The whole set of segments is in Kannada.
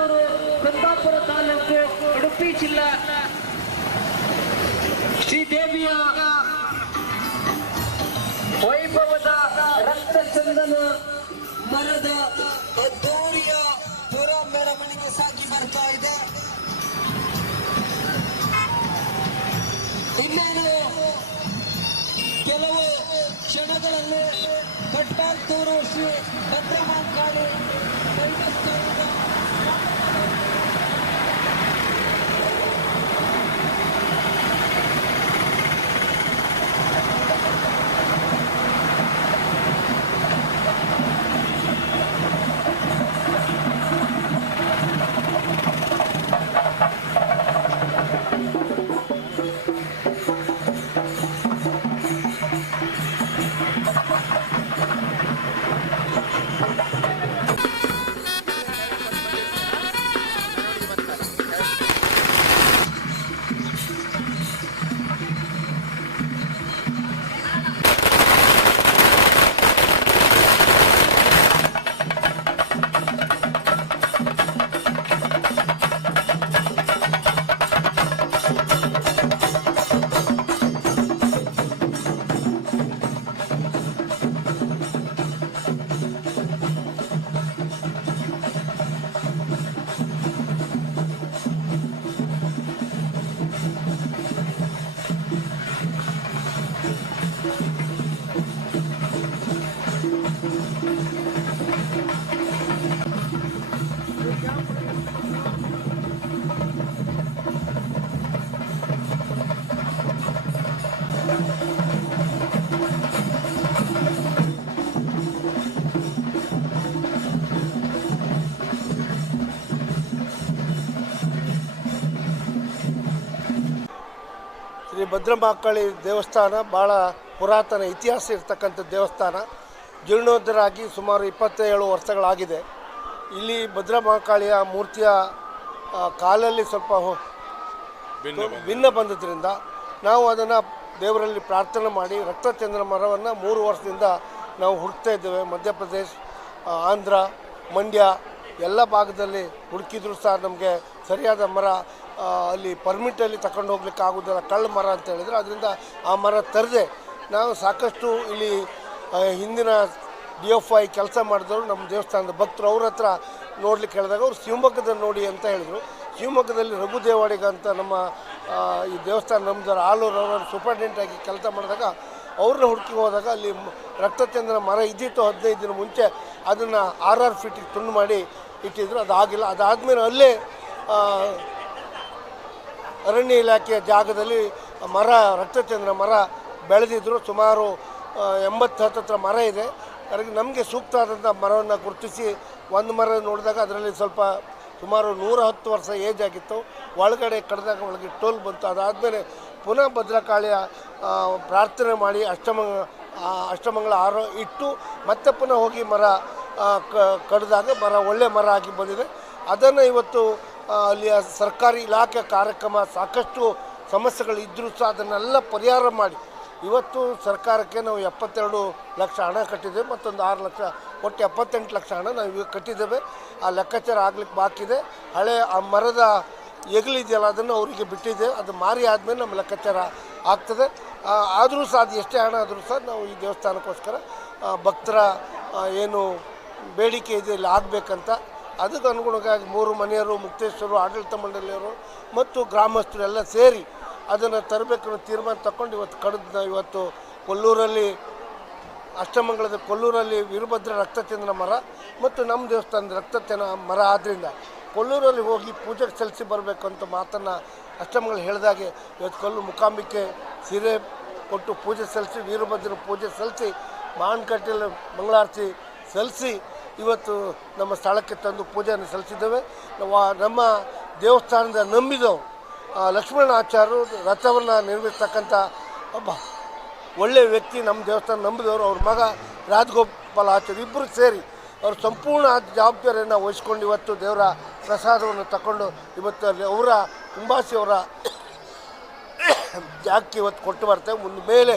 ಕಟ್ಪಾಲ್ತೂರು ಕುಂದಾಪುರ ತಾಲೂಕು ಉಡುಪಿ ಜಿಲ್ಲಾ ಶ್ರೀದೇವಿಯ ವೈಭವದ ರಕ್ತಚಂದನ ಮರದ ಅದ್ದೂರಿಯ ಪುರ ಮೆರವಣಿಗೆ ಸಾಗಿ ಬರ್ತಾ ಇದೆ. ಇನ್ನೇನು ಕೆಲವು ಕ್ಷಣಗಳಲ್ಲಿ ಕಟ್ಪಾಲ್ತೂರು ಶ್ರೀ ಭದ್ರಮಾಂಕಾಳಿ ದೈವಸ್ಥಾನದ ಶ್ರೀ ಭದ್ರಮಾಂಕಾಳಿ ದೇವಸ್ಥಾನ ಭಾಳ ಪುರಾತನ ಇತಿಹಾಸ ಇರ್ತಕ್ಕಂಥ ದೇವಸ್ಥಾನ. ಜೀರ್ಣೋದ್ಧಾರ ಆಗಿ ಸುಮಾರು 27 ವರ್ಷಗಳಾಗಿದೆ. ಇಲ್ಲಿ ಭದ್ರಮಾಂಕಾಳಿಯ ಮೂರ್ತಿಯ ಕಾಲಲ್ಲಿ ಸ್ವಲ್ಪ ಭಿನ್ನ ಬಂದದ್ರಿಂದ ನಾವು ಅದನ್ನು ದೇವರಲ್ಲಿ ಪ್ರಾರ್ಥನೆ ಮಾಡಿ ರಕ್ತಚಂದ್ರ ಮರವನ್ನು 3 ವರ್ಷದಿಂದ ನಾವು ಹುಡುಕ್ತಾ ಇದ್ದೇವೆ. ಮಧ್ಯಪ್ರದೇಶ, ಆಂಧ್ರ, ಮಂಡ್ಯ ಎಲ್ಲ ಭಾಗದಲ್ಲಿ ಹುಡುಕಿದ್ರು ಸಹ ನಮಗೆ ಸರಿಯಾದ ಮರ ಅಲ್ಲಿ ಪರ್ಮಿಟಲ್ಲಿ ತಗೊಂಡು ಹೋಗ್ಲಿಕ್ಕೆ ಆಗೋದಿಲ್ಲ, ಕಳ್ಳ ಮರ ಅಂತ ಹೇಳಿದರೆ ಅದರಿಂದ ಆ ಮರ ತರದೆ ನಾವು ಸಾಕಷ್ಟು ಇಲ್ಲಿ ಹಿಂದಿನ DFI ಕೆಲಸ ಮಾಡಿದವರು ನಮ್ಮ ದೇವಸ್ಥಾನದ ಭಕ್ತರು ಅವ್ರ ಹತ್ರ ನೋಡ್ಲಿಕ್ಕೆ ಹೇಳಿದಾಗ ಅವ್ರು ಶಿವಮೊಗ್ಗದಲ್ಲಿ ನೋಡಿ ಅಂತ ಹೇಳಿದರು. ಶಿವಮೊಗ್ಗದಲ್ಲಿ ರಘು ದೇವಾಡಿಗ ಅಂತ ನಮ್ಮ ಈ ದೇವಸ್ಥಾನ ನಮ್ಮದವ್ರು ಆಲೂರವ್ರ ಸೂಪರ್ಡೆಂಟಾಗಿ ಕೆಲಸ ಮಾಡಿದಾಗ ಅವ್ರನ್ನ ಹುಡುಕಿ ಹೋದಾಗ ಅಲ್ಲಿ ರಕ್ತಚಂದ್ರ ಮರ ಇದ್ದಿತ್ತು. 15 ದಿನ ಮುಂಚೆ ಅದನ್ನು 6 ಫೀಟಿಗೆ ತುಂಡು ಮಾಡಿ ಇಟ್ಟಿದ್ರು, ಅದಾಗಿಲ್ಲ. ಅದಾದಮೇಲೆ ಅಲ್ಲೇ ಅರಣ್ಯ ಇಲಾಖೆಯ ಜಾಗದಲ್ಲಿ ರಕ್ತಚಂದ್ರ ಮರ ಬೆಳೆದಿದ್ದರು. ಸುಮಾರು 80 ಹತ್ತಿರ ಮರ ಇದೆ. ಅದಕ್ಕೆ ನಮಗೆ ಸೂಕ್ತ ಆದಂಥ ಮರವನ್ನು ಗುರುತಿಸಿ ಒಂದು ಮರ ನೋಡಿದಾಗ ಅದರಲ್ಲಿ ಸ್ವಲ್ಪ ಸುಮಾರು 110 ವರ್ಷ ಏಜ್ ಆಗಿತ್ತು. ಒಳಗಡೆ ಕಡ್ದಾಗ ಒಳಗೆ ಟೋಲ್ ಬಂತು. ಅದಾದಮೇಲೆ ಪುನಃ ಭದ್ರಕಾಳಿಯ ಪ್ರಾರ್ಥನೆ ಮಾಡಿ ಅಷ್ಟಮಂಗಳ ಹಾರ ಇಟ್ಟು ಮತ್ತೆ ಪುನಃ ಹೋಗಿ ಮರ ಕಡ್ದಾಗ ಮರ ಒಳ್ಳೆ ಮರ ಆಗಿ ಬಂದಿದೆ. ಅದನ್ನು ಇವತ್ತು ಅಲ್ಲಿಯ ಸರ್ಕಾರಿ ಇಲಾಖೆ ಕಾರ್ಯಕ್ರಮ ಸಾಕಷ್ಟು ಸಮಸ್ಯೆಗಳು ಇದ್ದರೂ ಸಹ ಅದನ್ನೆಲ್ಲ ಪರಿಹಾರ ಮಾಡಿ ಇವತ್ತು ಸರ್ಕಾರಕ್ಕೆ ನಾವು 72 ಲಕ್ಷ ಹಣ ಕಟ್ಟಿದ್ದೇವೆ. ಮತ್ತೊಂದು 6 ಲಕ್ಷ, ಒಟ್ಟು 78 ಲಕ್ಷ ಹಣ ನಾವು ಈಗ ಕಟ್ಟಿದ್ದೇವೆ. ಆ ಲೆಕ್ಕಾಚಾರ ಆಗ್ಲಿಕ್ಕೆ ಬಾಕಿ ಇದೆ. ಹಳೆ ಆ ಮರದ ಎಗಲಿದೆಯಲ್ಲ ಅದನ್ನು ಅವರಿಗೆ ಬಿಟ್ಟಿದ್ದೇವೆ. ಅದು ಮಾರಿ ಆದಮೇಲೆ ನಮ್ಮ ಲೆಕ್ಕಾಚಾರ ಆಗ್ತದೆ. ಆದರೂ ಸಹ ಅದು ಎಷ್ಟೇ ಹಣ ಆದರೂ ಸಹ ನಾವು ಈ ದೇವಸ್ಥಾನಕ್ಕೋಸ್ಕರ ಭಕ್ತರ ಏನು ಬೇಡಿಕೆ ಇದೆ ಇಲ್ಲಿ ಆಗಬೇಕಂತ ಅದಕ್ಕೆ ಅನುಗುಣವಾಗಿ 3 ಮನೆಯವರು, ಮುಕ್ತೇಶ್ವರರು, ಆಡಳಿತ ಮಂಡಳಿಯವರು ಮತ್ತು ಗ್ರಾಮಸ್ಥರು ಎಲ್ಲ ಸೇರಿ ಅದನ್ನು ತರಬೇಕು ತೀರ್ಮಾನ ತಗೊಂಡು ಇವತ್ತು ಕೊಲ್ಲೂರಲ್ಲಿ ಅಷ್ಟಮಂಗಳದ ಕೊಲ್ಲೂರಲ್ಲಿ ವೀರಭದ್ರ ರಕ್ತಚಂದ್ರ ಮರ ಮತ್ತು ನಮ್ಮ ದೇವಸ್ಥಾನದ ರಕ್ತಚಂದ್ರ ಮರ ಆದ್ದರಿಂದ ಕೊಲ್ಲೂರಲ್ಲಿ ಹೋಗಿ ಪೂಜೆಗೆ ಸಲ್ಲಿಸಿ ಬರಬೇಕು ಅಂತ ಮಾತನ್ನು ಅಷ್ಟಮಂಗಳ ಹೇಳಿದಾಗೆ ಇವತ್ತು ಕೊಲ್ಲು ಮುಕಾಂಬಿಕೆ ಸೀರೆ ಕೊಟ್ಟು ಪೂಜೆ ಸಲ್ಲಿಸಿ ವೀರಭದ್ರ ಪೂಜೆ ಸಲ್ಲಿಸಿ ಮಾವಿನಕಟ್ಟೆಯಲ್ಲಿ ಮಂಗಳಾರತಿ ಸಲ್ಲಿಸಿ ಇವತ್ತು ನಮ್ಮ ಸ್ಥಳಕ್ಕೆ ತಂದು ಪೂಜೆಯನ್ನು ಸಲ್ಲಿಸಿದ್ದೇವೆ. ನಮ್ಮ ದೇವಸ್ಥಾನದ ನಂಬಿದವರು ಲಕ್ಷ್ಮಣ ಆಚಾರ್ಯರು ರಥವನ್ನು ನಿರ್ಮಿಸ್ತಕ್ಕಂಥ ಒಬ್ಬ ಒಳ್ಳೆಯ ವ್ಯಕ್ತಿ. ನಮ್ಮ ದೇವಸ್ಥಾನ ನಂಬಿದವರು ಅವ್ರ ಮಗ ರಾಜಗೋಪಾಲ ಆಚಾರ್ಯ ಇಬ್ಬರು ಸೇರಿ ಅವರು ಸಂಪೂರ್ಣ ಜವಾಬ್ದಾರಿಯನ್ನು ವಹಿಸ್ಕೊಂಡು ಇವತ್ತು ದೇವರ ಪ್ರಸಾದವನ್ನು ತಗೊಂಡು ಇವತ್ತು ಅಲ್ಲಿ ಅವರ ಕುಂಬಾಸಿಯವರ ಜಾಗಕ್ಕೆ ಇವತ್ತು ಕೊಟ್ಟು ಬರ್ತೇವೆ. ಮುಂದೆ ಮೇಲೆ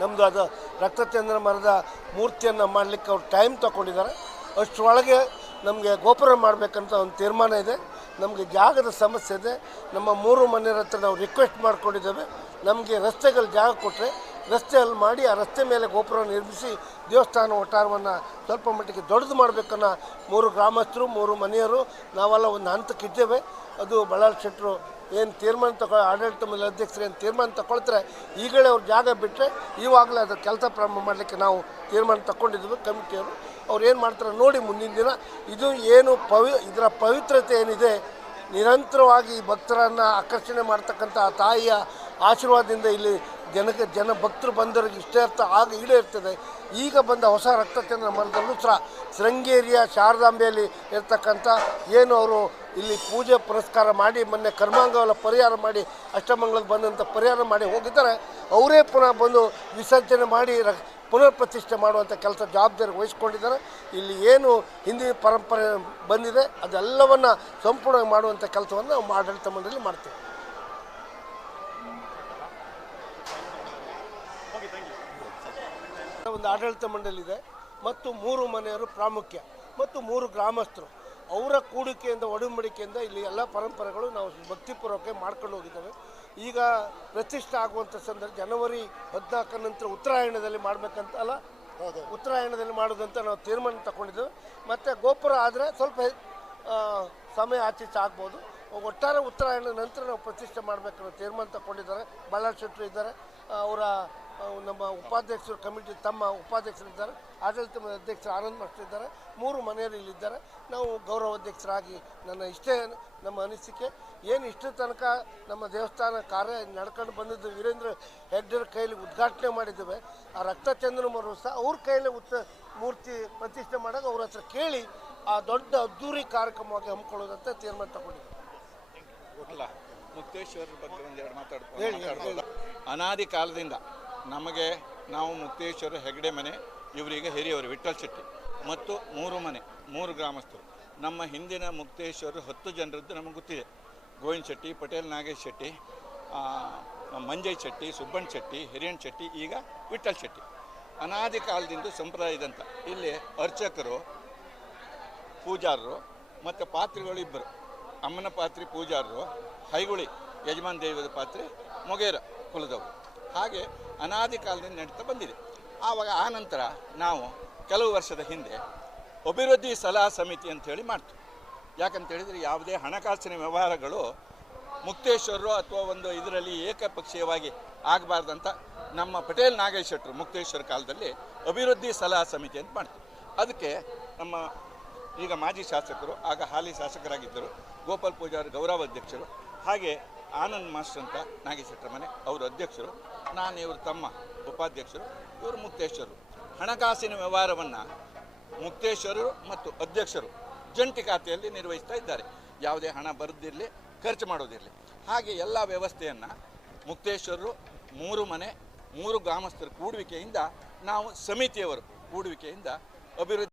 ನಮ್ಮದು ಅದು ರಕ್ತಚಂದ್ರ ಮರದ ಮೂರ್ತಿಯನ್ನು ಮಾಡಲಿಕ್ಕೆ ಅವ್ರು ಟೈಮ್ ತಗೊಂಡಿದ್ದಾರೆ. ಅಷ್ಟರೊಳಗೆ ನಮಗೆ ಗೋಪುರ ಮಾಡಬೇಕಂತ ಒಂದು ತೀರ್ಮಾನ ಇದೆ. ನಮಗೆ ಜಾಗದ ಸಮಸ್ಯೆ ಇದೆ. ನಮ್ಮ 3 ಮನೆಯವ್ರ ಹತ್ರ ನಾವು ರಿಕ್ವೆಸ್ಟ್ ಮಾಡ್ಕೊಂಡಿದ್ದೇವೆ, ನಮಗೆ ರಸ್ತೆಗಳು ಜಾಗ ಕೊಟ್ಟರೆ ರಸ್ತೆಯಲ್ಲಿ ಮಾಡಿ ಆ ರಸ್ತೆ ಮೇಲೆ ಗೋಪುರ ನಿರ್ಮಿಸಿ ದೇವಸ್ಥಾನ ಒಟ್ಟಾರವನ್ನು ಸ್ವಲ್ಪ ಮಟ್ಟಿಗೆ ದೊಡ್ಡದು ಮಾಡಬೇಕನ್ನೋ 3 ಗ್ರಾಮಸ್ಥರು 3 ಮನೆಯವರು ನಾವೆಲ್ಲ ಒಂದು ಹಂತಕ್ಕಿದ್ದೇವೆ. ಅದು ಬಳ್ಳಾರಿ ಶೆಟ್ಟರು ಏನು ತೀರ್ಮಾನ ಆಡಳಿತ ಮಂಡಳಿ ಅಧ್ಯಕ್ಷರು ಏನು ತೀರ್ಮಾನ ತಗೊಳ್ತಾರೆ, ಈಗಲೇ ಅವ್ರು ಜಾಗ ಬಿಟ್ಟರೆ ಇವಾಗಲೇ ಅದರ ಕೆಲಸ ಪ್ರಾರಂಭ ಮಾಡಲಿಕ್ಕೆ ನಾವು ತೀರ್ಮಾನ ತಗೊಂಡಿದ್ದೀವಿ. ಕಮಿಟಿಯವರು ಅವ್ರು ಏನು ಮಾಡ್ತಾರೆ ನೋಡಿ ಮುಂದಿನ ದಿನ. ಇದು ಏನು ಇದರ ಪವಿತ್ರತೆ ಏನಿದೆ, ನಿರಂತರವಾಗಿ ಭಕ್ತರನ್ನು ಆಕರ್ಷಣೆ ಮಾಡ್ತಕ್ಕಂಥ ಆ ತಾಯಿಯ ಆಶೀರ್ವಾದದಿಂದ ಇಲ್ಲಿ ಜನ ಭಕ್ತರು ಬಂದವರಿಗೆ ಇಷ್ಟಾರ್ಥ ಆಗ ಈಡೇರ್ತದೆ. ಈಗ ಬಂದ ಹೊಸ ರಕ್ತಚಂದ್ರ ಮರದಲ್ಲೂ ಸಹ ಶೃಂಗೇರಿಯ ಶಾರದಾಂಬೆಯಲ್ಲಿ ಇರ್ತಕ್ಕಂಥ ಏನು ಅವರು ಇಲ್ಲಿ ಪೂಜೆ ಪುರಸ್ಕಾರ ಮಾಡಿ ಮೊನ್ನೆ ಕರ್ಮಾಂಗವೆಲ್ಲ ಪರಿಹಾರ ಮಾಡಿ ಅಷ್ಟಮಂಗಳಕ್ಕೆ ಬಂದಂಥ ಪರಿಹಾರ ಮಾಡಿ ಹೋಗಿದ್ದಾರೆ. ಅವರೇ ಪುನಃ ಬಂದು ವಿಸರ್ಜನೆ ಮಾಡಿ ಪುನರ್ ಪ್ರತಿಷ್ಠೆ ಮಾಡುವಂಥ ಕೆಲಸ ಜವಾಬ್ದಾರಿ ವಹಿಸ್ಕೊಂಡಿದ್ದಾರೆ. ಇಲ್ಲಿ ಏನು ಹಿಂದಿನ ಪರಂಪರೆ ಬಂದಿದೆ ಅದೆಲ್ಲವನ್ನು ಸಂಪೂರ್ಣವಾಗಿ ಮಾಡುವಂಥ ಕೆಲಸವನ್ನು ನಾವು ಆಡಳಿತ ಮಂಡಳಿ ಮಾಡ್ತೀವಿ. ಒಂದು ಆಡಳಿತ ಮಂಡಳಿ ಇದೆ ಮತ್ತು 3 ಮನೆಯವರು ಪ್ರಾಮುಖ್ಯ ಮತ್ತು 3 ಗ್ರಾಮಸ್ಥರು ಅವರ ಕೂಡಿಕೆಯಿಂದ ಒಡಂಬಡಿಕೆಯಿಂದ ಇಲ್ಲಿ ಎಲ್ಲ ಪರಂಪರೆಗಳು ನಾವು ಭಕ್ತಿಪೂರ್ವಕ ಮಾಡ್ಕೊಂಡು ಹೋಗಿದ್ದೇವೆ. ಈಗ ಪ್ರತಿಷ್ಠೆ ಆಗುವಂಥ ಸಂದರ್ಭ ಜನವರಿ 14 ನಂತರ ಉತ್ತರಾಯಣದಲ್ಲಿ ಮಾಡಬೇಕಂತ ಅಲ್ಲ, ಉತ್ತರಾಯಣದಲ್ಲಿ ಮಾಡೋದಂತ ನಾವು ತೀರ್ಮಾನ ತಗೊಂಡಿದ್ದೇವೆ. ಮತ್ತು ಗೋಪುರ ಆದರೆ ಸ್ವಲ್ಪ ಸಮಯ ಆಚೀಚೆ ಆಗ್ಬೋದು. ಒಟ್ಟಾರೆ ಉತ್ತರಾಯಣದ ನಂತರ ನಾವು ಪ್ರತಿಷ್ಠೆ ಮಾಡಬೇಕನ್ನೋ ತೀರ್ಮಾನ ತಗೊಂಡಿದ್ದಾರೆ. ಬಳ್ಳಾರಿ ಶೆಟ್ಟರು ಇದ್ದಾರೆ, ಅವರ ನಮ್ಮ ಉಪಾಧ್ಯಕ್ಷರು ಕಮಿಟಿ ತಮ್ಮ ಉಪಾಧ್ಯಕ್ಷರಿದ್ದಾರೆ, ಆಡಳಿತ ಅಧ್ಯಕ್ಷರು ಆನಂದ್ ಮಾಸ್ಟರ್ ಇದ್ದಾರೆ, 3 ಮನೆಯವರು ಇಲ್ಲಿದ್ದಾರೆ. ನಾವು ಗೌರವ ಅಧ್ಯಕ್ಷರಾಗಿ ನಮ್ಮ ಅನಿಸಿಕೆ ಏನು ಇಷ್ಟು ತನಕ ನಮ್ಮ ದೇವಸ್ಥಾನ ಕಾರ್ಯ ನಡ್ಕೊಂಡು ಬಂದಿದ್ದು ವೀರೇಂದ್ರ ಹೆಗ್ಡೆರ ಕೈಲಿ ಉದ್ಘಾಟನೆ ಮಾಡಿದ್ದೇವೆ. ಆ ರಕ್ತಚಂದ್ರನ ಮರು ಸಹ ಅವ್ರ ಕೈಯಲ್ಲಿ ಮೂರ್ತಿ ಪ್ರತಿಷ್ಠೆ ಮಾಡಾಗ ಅವ್ರ ಹತ್ರ ಕೇಳಿ ಆ ದೊಡ್ಡ ಅದ್ದೂರಿ ಕಾರ್ಯಕ್ರಮವಾಗಿ ಹಮ್ಮಿಕೊಳ್ಳೋದಂತ ತೀರ್ಮಾನ ತಗೊಂಡಿದ್ದೀವಿ. ಮುಕ್ತೇಶ್ವರ ಬಗ್ಗೆ ಒಂದೆರಡು ಮಾತಾಡ್ಬೋದು. ಅನಾದಿ ಕಾಲದಿಂದ ನಾವು ಮುಕ್ತೇಶ್ವರ ಹೆಗಡೆ ಮನೆ, ಇವರಿಗೆ ಹಿರಿಯವರು ವಿಠ್ಠಲ್ ಶೆಟ್ಟಿ ಮತ್ತು 3 ಮನೆ 3 ಗ್ರಾಮಸ್ಥರು. ನಮ್ಮ ಹಿಂದಿನ ಮುಕ್ತೇಶ್ವರ 10 ಜನರದ್ದು ನಮಗೆ ಗೊತ್ತಿದೆ. ಗೋವಿಂದ ಶೆಟ್ಟಿ, ಪಟೇಲ್ ನಾಗೇಶ್ ಶೆಟ್ಟಿ, ಮಂಜಯ್ ಶೆಟ್ಟಿ, ಸುಬ್ಬಣ್ಣ ಶೆಟ್ಟಿ, ಹಿರಿಯಣ್ಣ ಶೆಟ್ಟಿ, ಈಗ ವಿಠ್ಠಲ್ ಶೆಟ್ಟಿ. ಅನಾದಿ ಕಾಲದಿಂದ ಸಂಪ್ರದಾಯದಂತ ಇಲ್ಲಿ ಅರ್ಚಕರು, ಪೂಜಾರರು ಮತ್ತು ಪಾತ್ರಿಗಳು ಇಬ್ಬರು. ಅಮ್ಮನ ಪಾತ್ರಿ ಪೂಜಾರರು, ಹೈಗುಳಿ ಯಜಮಾನ ದೈವದ ಪಾತ್ರೆ ಮೊಗೇರ ಕುಲದವರು. ಹಾಗೆ ಅನಾದಿ ಕಾಲದಿಂದ ನಡೀತಾ ಬಂದಿದೆ. ಆ ನಂತರ ನಾವು ಕೆಲವು ವರ್ಷದ ಹಿಂದೆ ಅಭಿವೃದ್ಧಿ ಸಲಹಾ ಸಮಿತಿ ಅಂಥೇಳಿ ಮಾಡ್ತೀವಿ. ಯಾಕಂತೇಳಿದರೆ ಯಾವುದೇ ಹಣಕಾಸಿನ ವ್ಯವಹಾರಗಳು ಮುಕ್ತೇಶ್ವರರು ಅಥವಾ ಒಂದು ಇದರಲ್ಲಿ ಏಕಪಕ್ಷೀಯವಾಗಿ ಆಗಬಾರ್ದಂತ ನಮ್ಮ ಪಟೇಲ್ ನಾಗೇಶ್ ಶೆಟ್ಟರು ಮುಕ್ತೇಶ್ವರ ಕಾಲದಲ್ಲಿ ಅಭಿವೃದ್ಧಿ ಸಲಹಾ ಸಮಿತಿ ಅಂತ ಮಾಡ್ತೀವಿ. ಅದಕ್ಕೆ ನಮ್ಮ ಈಗ ಮಾಜಿ ಶಾಸಕರು, ಆಗ ಹಾಲಿ ಶಾಸಕರಾಗಿದ್ದರು ಗೋಪಾಲ್ ಪೂಜಾರಿ ಗೌರವ ಅಧ್ಯಕ್ಷರು, ಹಾಗೆ ಆನಂದ್ ಮಾಸ್ಟರ್ ಅಂತ ನಾಗೇಶ್ ಶೆಟ್ಟರ ಮನೆ ಅವರು ಅಧ್ಯಕ್ಷರು, ನಾನು ಇವರು ತಮ್ಮ ಉಪಾಧ್ಯಕ್ಷರು, ಇವರು ಮುಕ್ತೇಶ್ವರರು. ಹಣಕಾಸಿನ ವ್ಯವಹಾರವನ್ನು ಮುಕ್ತೇಶ್ವರರು ಮತ್ತು ಅಧ್ಯಕ್ಷರು ಜಂಟಿ ಖಾತೆಯಲ್ಲಿ ನಿರ್ವಹಿಸ್ತಾ ಇದ್ದಾರೆ. ಯಾವುದೇ ಹಣ ಬರೆದಿರಲಿ, ಖರ್ಚು ಮಾಡೋದಿರಲಿ. ಹಾಗೆ ಎಲ್ಲ ವ್ಯವಸ್ಥೆಯನ್ನು ಮುಕ್ತೇಶ್ವರರು 3 ಮನೆ 3 ಗ್ರಾಮಸ್ಥರ ಕೂಡುವಿಕೆಯಿಂದ ನಾವು ಸಮಿತಿಯವರು ಕೂಡುವಿಕೆಯಿಂದ ಅಭಿವೃದ್ಧಿ